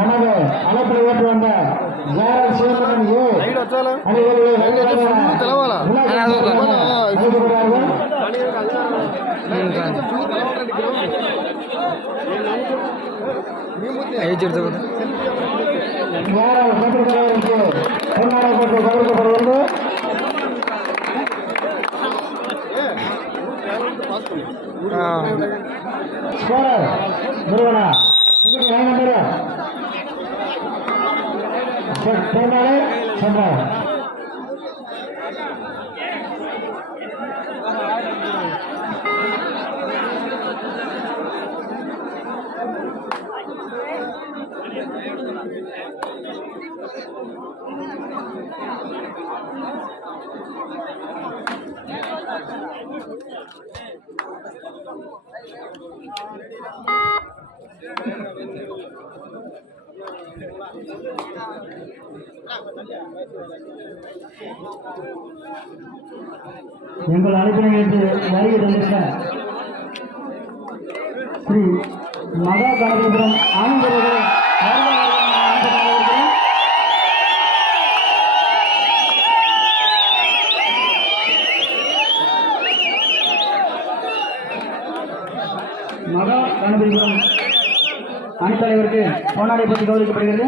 நமது அழைப்பில் ஏற்று வந்த ஜெயராஜ் சிவமணன் கௌரவிக்கப்படுவது நிறுவனா சொன்னார் எங்கள் அழைப்பினை ஏற்று வருகை தந்திருக்க ஸ்ரீ மகா கணபதிபுரம் ஆனந்தவர்கள் மகா கணபதிபுரம் அணித்தலைவருக்கு பொன்னாடை பற்றி கௌரவிக்கப்படுகிறது.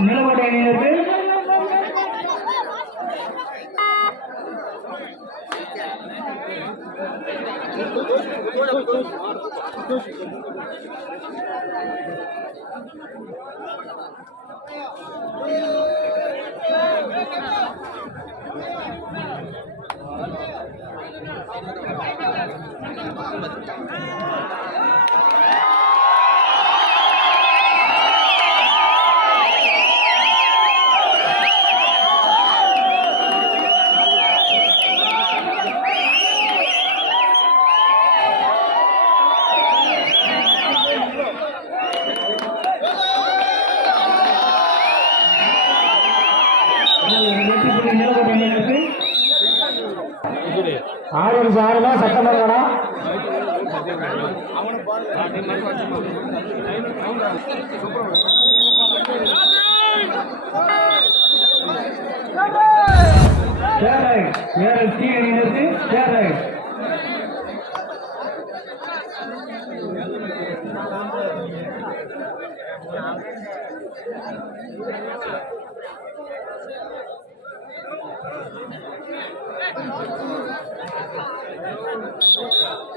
நிலவடை அணியினருக்கு ஆறுனா சட்டமன்றா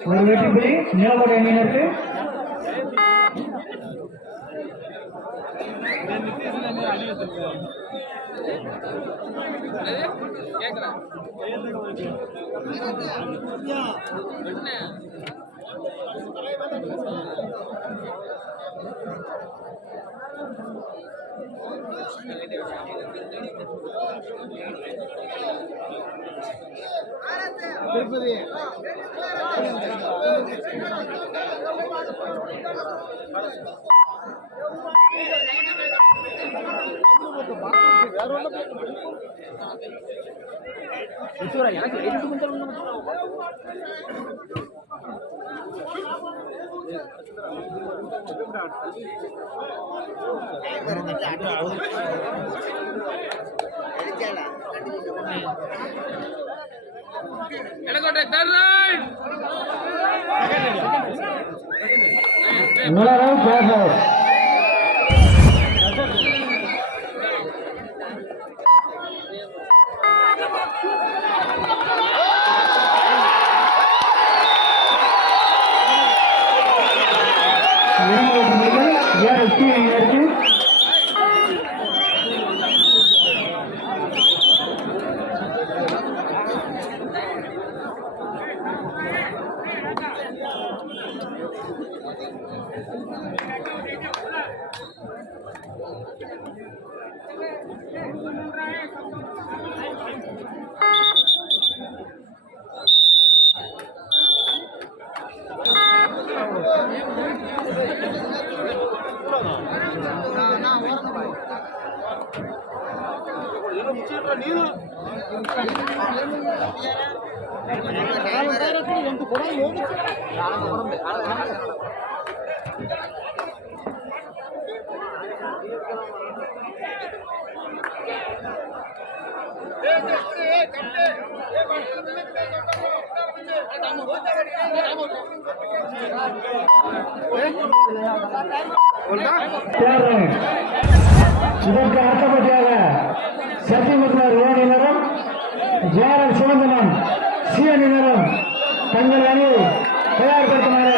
ஒரு வெற்றிப்புலி நிலவடை அணியினருக்கு திருப்பதி எனக்கு இதற்கு அடுத்தபடியாக சத்தியமுத்தினார் ஏ நிலரம் ஜேஆர்எல் சிவந்தனன் சி நிலரம் தங்கள் அணி தயார்படுத்துமாறு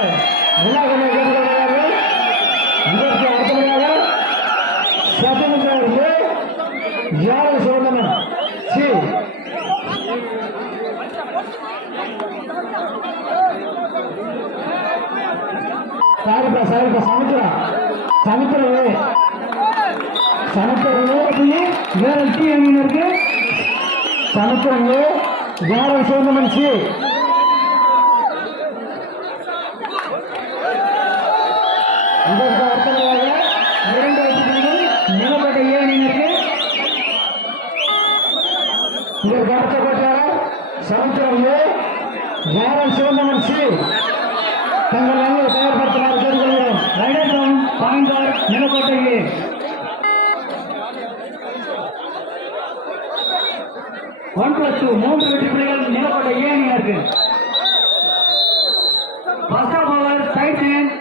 விழாக்களை கேட்டுக்கொள்கிறார்கள். இதற்கு அடுத்தபடியாக சத்தியமுத்தினார் ஏ ஜேஆர்எல் சிவந்தனன் சி சாரிப்பா சமுத்திரம் வேரல் டி அணியினருக்கு சமுத்திரம் ஜேஆர்எல் சிவந்தனன் சி இதற்கு அடுத்தபடியாக 2 வெற்றிகள் நிலப்பட்ட ஏ அணியினருக்கு. இதற்கு அடுத்தபடியாக சமுத்திரம் ஜேஆர்எல் சிவந்தனன் சி தங்கள் அணியை தயார்படுத்துமாறு கேட்டுக்கொள்கிறோம். ரைடர் டவுன் பாயிண்டர் நிலக்கோட்டையே 1+2 3 வெற்றி புள்ளிகள் நிலக்கோட்டை ஏ அணியினருக்கு. First half over side hand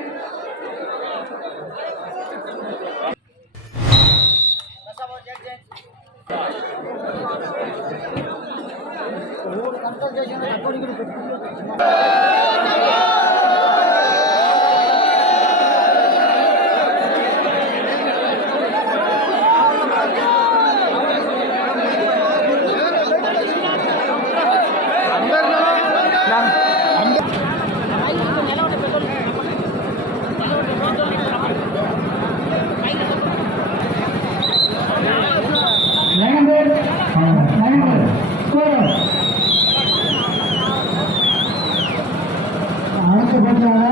அடுத்தபடியாக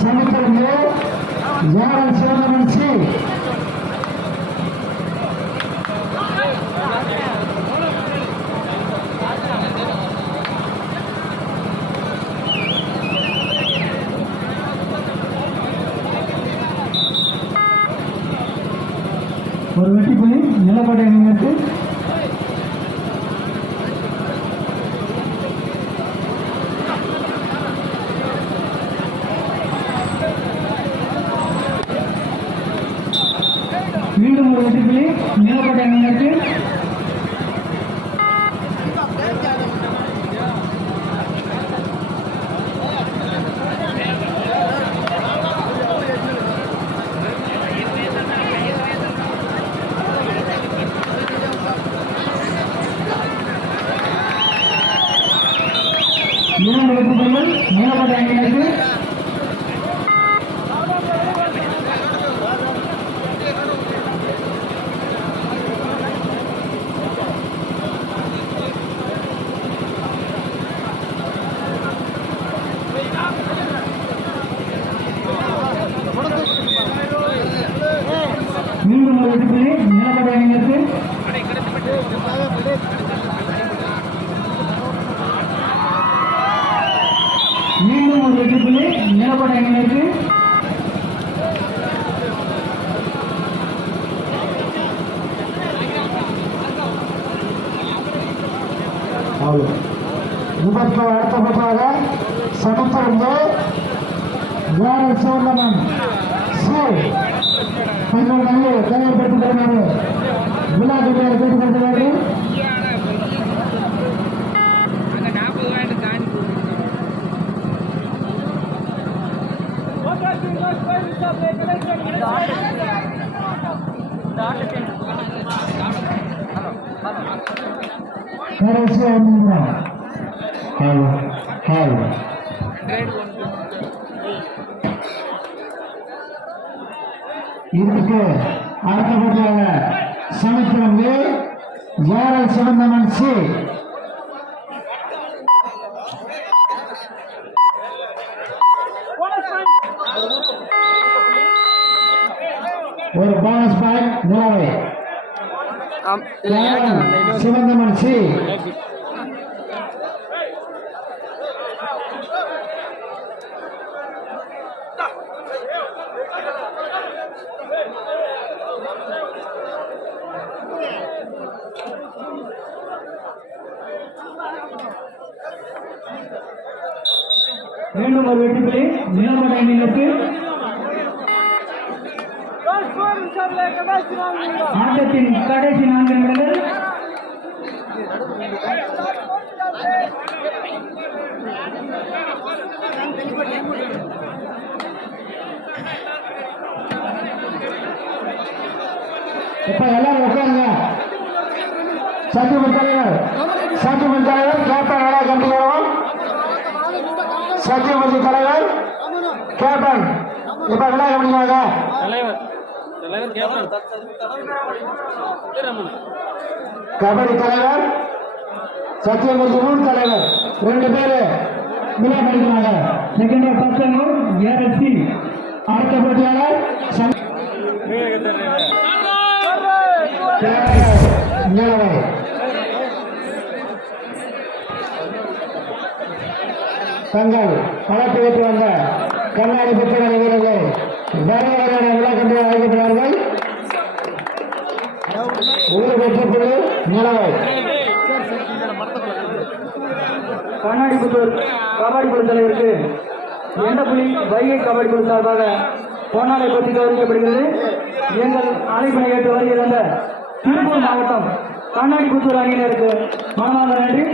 சமுத்திரம் ஜேஆர்எல் சிவந்தனன் சி ஒரு வெற்றி புள்ளி நிலக்கோட்டை அணியினருக்கு. மீண்டும் ஒரு வெற்றி புள்ளி நிலக்கோட்டை அணியினருக்கு. மீண்டும் ஒரு வெற்றி புள்ளி நிலப்பட அணியினருக்கு. இதற்கு அடுத்தபட்சமாக சமத்திருந்து ஜாரல் சோழமன் தங்கள் நன்மை தயார்படுத்திக் கொள்ளுமாறு விழா கட்டியார் கேட்டுக்கொள்கிறார்கள். கடைசி 5 நிமிடம். இதற்கு அடுத்தபடியாக சமுத்திரம் ஏ ஜாரல் சிவந்தமன் சி. ஒரு போனஸ் பாயிண்ட் நிலவை சிவந்தமன் சி. மீண்டும் ஒரு வெற்றி புள்ளி நிலப்பட அணியினருக்கு. ஆட்டத்தின் கடைசி 4 நிமிடங்கள். இப்ப எல்லாரும் உட்காருங்க. சத்தியமன் தலைவர் கேப்டன் வேலை கண்டிக்கிறோம். சத்தியமூர்த்தி தலைவர் கேப்டன் இப்ப விழா கவனிக்காங்க. கபடி தலைவர் சத்தியமூர்த்தி ஊர் தலைவர் 2 பேரு விழா கவனிக்கிறாங்க. Second person ARSC. அடுத்த போட்டியாளர் நிலவை. தங்கள் களத்தை ஏற்றி வந்த கண்ணாடி பெற்ற வீரர்கள் வரையான விழா கண்டு அழைக்கப்படுவார்கள். ஒரு வெற்றி புள்ளி நிலவை. கண்ணாடி புத்தூர் கபடி குழு தலைவருக்கு 2 புள்ளி வைகை கபடி குழு சார்பாக பொன்னாடை பற்றி கௌரவிக்கப்படுகிறது. எங்கள் அழைப்பினை ஏற்று வருகிற திருப்பூர் மாவட்டம் கண்ணாடி புத்தூர் அணியினருக்கு மனமார்ந்த நன்றி.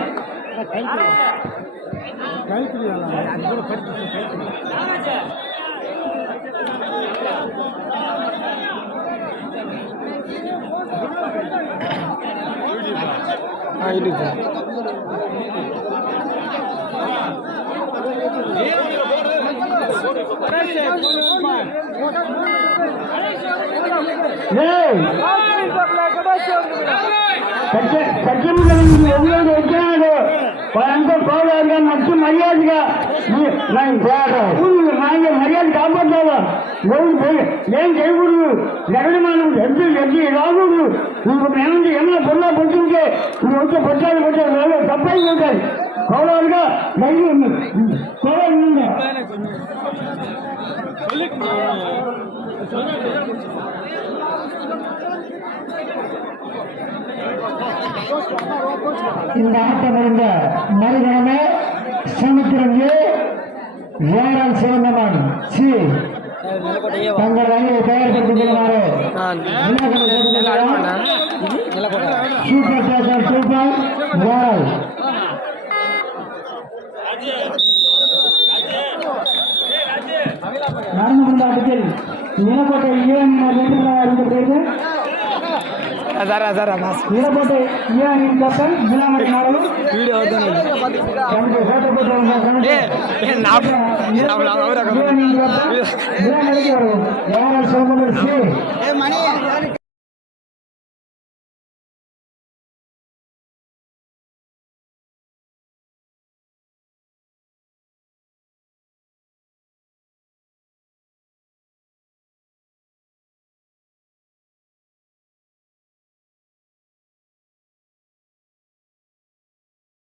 மற்றும் மரியாதைగా మర్యాద కాపాడుతావా ఏం చేయకూడదు. జగన్మానం ఎద్దు రాకూడదు. నువ్వు ఏమంటే ఏమైనా పొన్నా పొచ్చుంటే నువ్వు వచ్చే పొచ్చాలు తప్పని ఉంటాయి. కోలాలుగా కోవాలి. இந்த ஆட்டம் இருந்த மறுகணமே சமுத்திரம் ஏ ஜாரல் சிவந்தமன் சி தங்கள் அணியை தயார்படுத்திக் கொள்ளுமாறு சூப்பர் ஸ்டார் சூப்பர் ஜாரல். நடந்து கொண்ட ஆட்டத்தில் நிலக்கோட்டை ஏஎன்ஆர் வெற்றிகளாக அறிவிக்கப்பட்டது. நிலக்கோட்டை ஏஎன்ஆர் கேப்டன் விளாமணி நாடகம்